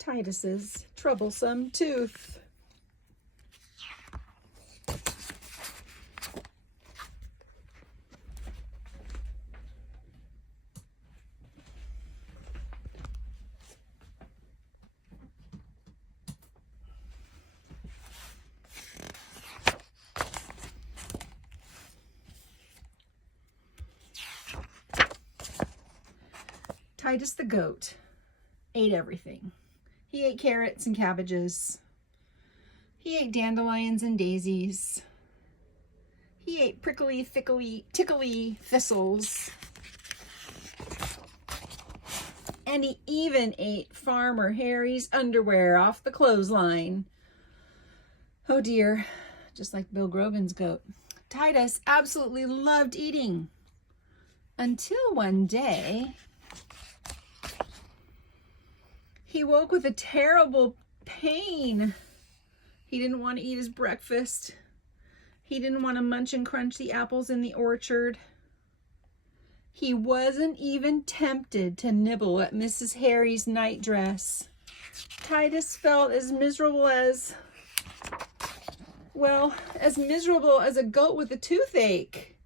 Titus's troublesome tooth. Titus the goat ate everything. He ate carrots and cabbages. He ate dandelions and daisies. He ate prickly, tickly thistles. And he even ate Farmer Harry's underwear off the clothesline. Oh dear, just like Bill Grogan's goat. Titus absolutely loved eating. Until one day, he woke with a terrible pain. He didn't want to eat his breakfast. He didn't want to munch and crunch the apples in the orchard. He wasn't even tempted to nibble at Mrs. Harry's nightdress. Titus felt as miserable as, well, as miserable as a goat with a toothache.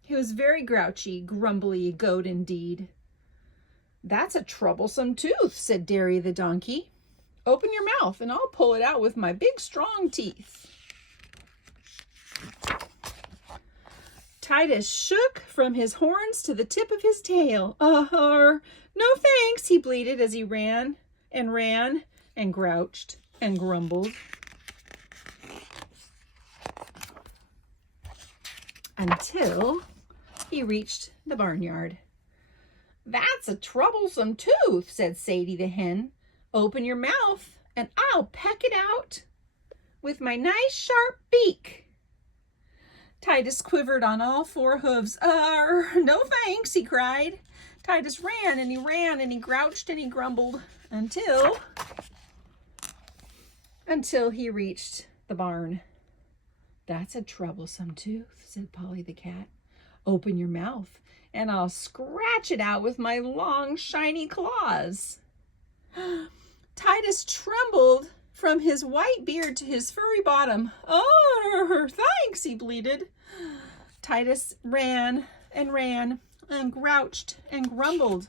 He was very grouchy, grumbly goat indeed. "That's a troublesome tooth," said Derry the donkey. "Open your mouth and I'll pull it out with my big strong teeth." Titus shook from his horns to the tip of his tail. No thanks," he bleated as he ran and grouched and grumbled. Until he reached the barnyard. "That's a troublesome tooth," said Sadie the hen. "Open your mouth and I'll peck it out with my nice sharp beak." Titus quivered on all four hooves. No thanks," he cried. Titus ran and he grouched and he grumbled until he reached the barn. "That's a troublesome tooth," said Polly the cat. "Open your mouth and I'll scratch it out with my long, shiny claws." Titus trembled from his white beard to his furry bottom. Thanks," he bleated. Titus ran and grouched and grumbled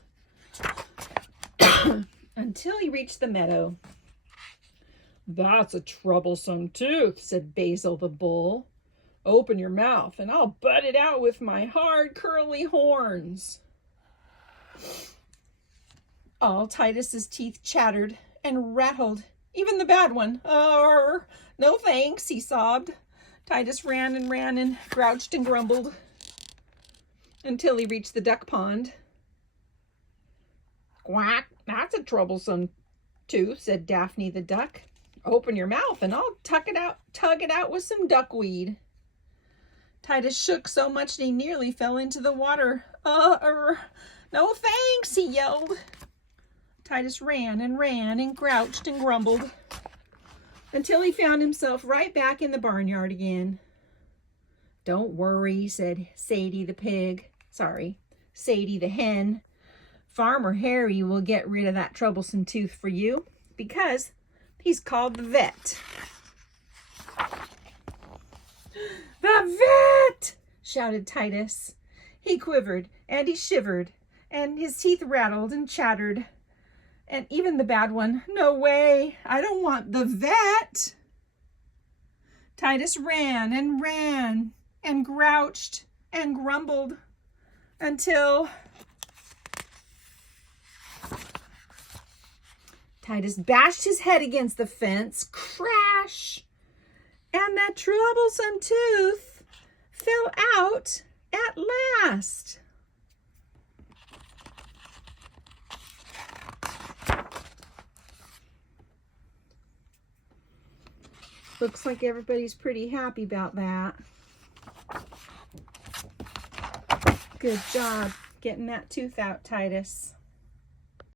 until he reached the meadow. "That's a troublesome tooth," said Basil the bull. "Open your mouth and I'll butt it out with my hard curly horns." All Titus's teeth chattered and rattled, even the bad one. No thanks," he sobbed. Titus ran and grouched and grumbled until he reached the duck pond. "Quack, that's a troublesome tooth," said Daphne the duck. "Open your mouth and I'll tug it out with some duckweed." Titus shook so much that he nearly fell into the water. No thanks," he yelled. Titus ran and grouched and grumbled until he found himself right back in the barnyard again. "Don't worry," said Sadie the hen. "Farmer Harry will get rid of that troublesome tooth for you because he's called the vet." "The vet!" shouted Titus. He quivered and he shivered and his teeth rattled and chattered. And even the bad one. "No way, I don't want the vet." Titus ran and grouched and grumbled until Titus bashed his head against the fence. Crash! And that troublesome tooth fell out at last. Looks like everybody's pretty happy about that. Good job getting that tooth out, Titus.